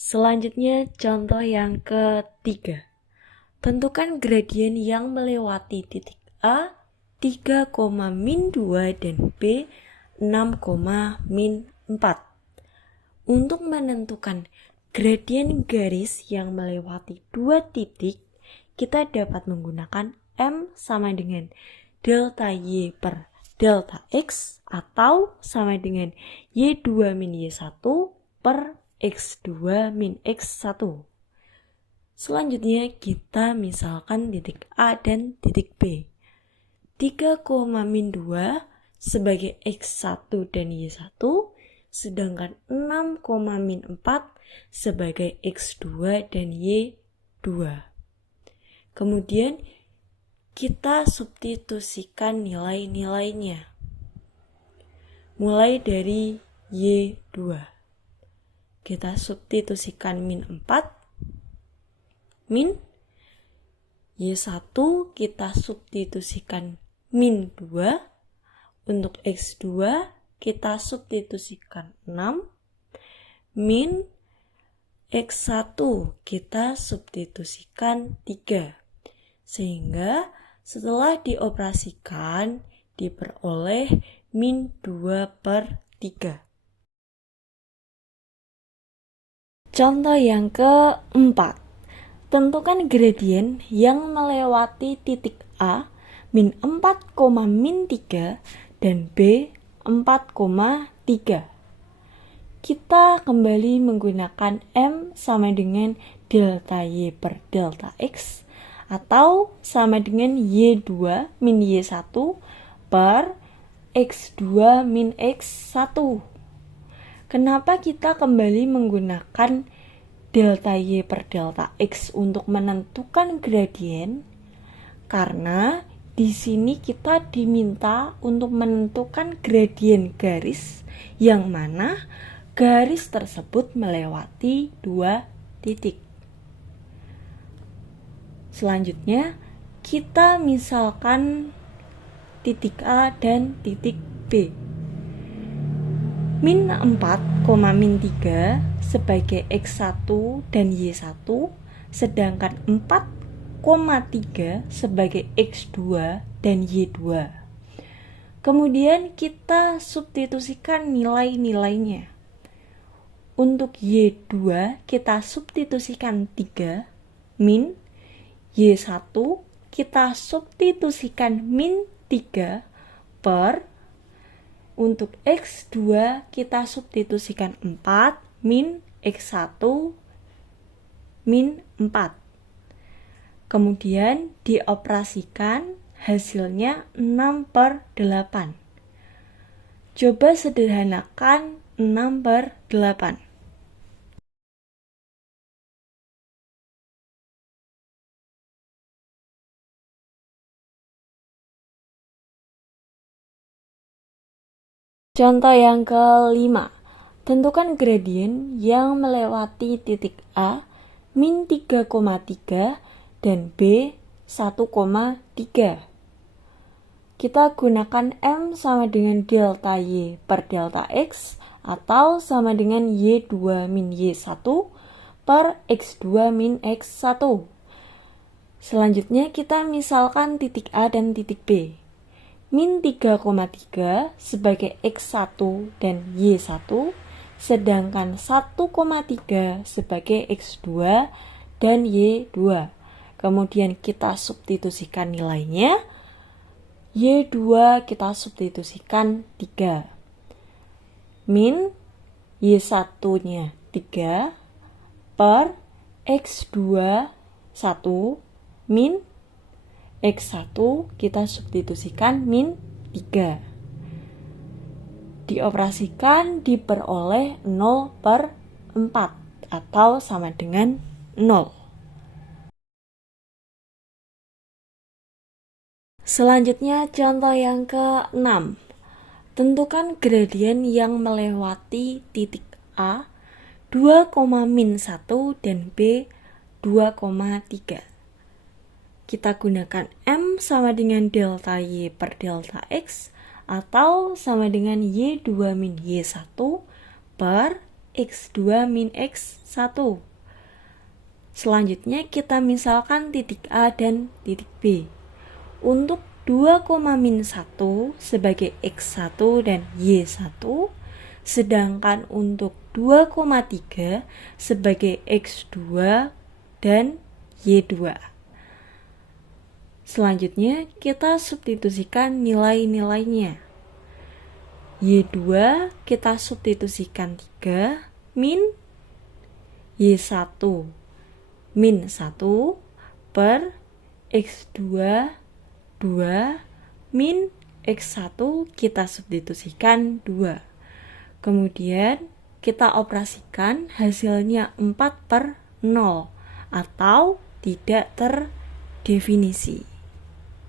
Selanjutnya contoh yang ketiga. Tentukan gradien yang melewati titik A 3,-2 dan B 6,-4. Untuk menentukan gradien garis yang melewati dua titik, kita dapat menggunakan M sama dengan delta Y per delta X atau sama dengan Y2 min Y1 per X2 min X1. Selanjutnya kita misalkan titik A dan titik B. 3,-2 sebagai X1 dan Y1, sedangkan 6,-4 sebagai X2 dan Y2. Kemudian kita substitusikan nilai-nilainya. Mulai dari Y2. Kita substitusikan min 4. Min Y1 kita substitusikan min 2. Untuk X2 kita substitusikan 6. Min X1 kita substitusikan 3. Sehingga setelah dioperasikan diperoleh min 2 per 3. Contoh yang keempat. Tentukan gradien yang melewati titik A min 4,-3 dan B 4,3. Kita kembali menggunakan M sama dengan delta Y per delta X atau sama dengan Y2 min Y1 per X2 min X1. Kenapa kita kembali menggunakan delta Y per delta X untuk menentukan gradien? Karena di sini kita diminta untuk menentukan gradien garis yang mana garis tersebut melewati dua titik. Selanjutnya, kita misalkan titik A dan titik B. Min 4,-3 sebagai X1 dan Y1, sedangkan 4,3 sebagai X2 dan Y2. Kemudian kita substitusikan nilai-nilainya. Untuk Y2 kita substitusikan 3, min Y1 kita substitusikan min 3 per, untuk X2 kita substitusikan 4 min X1 min 4. Kemudian dioperasikan, hasilnya 6 per 8. Coba sederhanakan 6 per 8. Contoh yang kelima. Tentukan gradien yang melewati titik A min 3,3 dan B 1,3. Kita gunakan M sama dengan delta Y per delta X atau sama dengan Y2 min Y1 per X2 min X1. Selanjutnya kita misalkan titik A dan titik B. Min 3,3 sebagai X1 dan Y1, sedangkan 1,3 sebagai X2 dan Y2. Kemudian kita substitusikan nilainya. Y2 kita substitusikan 3. Min Y1-nya 3 per X2 1 min X1 kita substitusikan min 3. Dioperasikan diperoleh 0 per 4 atau sama dengan 0. Selanjutnya contoh yang ke-6. Tentukan gradien yang melewati titik A 2,-1 dan B 2,3. Kita gunakan M sama dengan delta Y per delta X atau sama dengan Y2 min Y1 per X2 min X1. Selanjutnya kita misalkan titik A dan titik B. Untuk 2, min 1 sebagai X1 dan Y1, sedangkan untuk 2,3 sebagai X2 dan Y2. Selanjutnya kita substitusikan nilai-nilainya. Y2 kita substitusikan 3 min Y1 min 1 per X2 2 min X1 kita substitusikan 2. Kemudian kita operasikan hasilnya 4/0 atau tidak terdefinisi.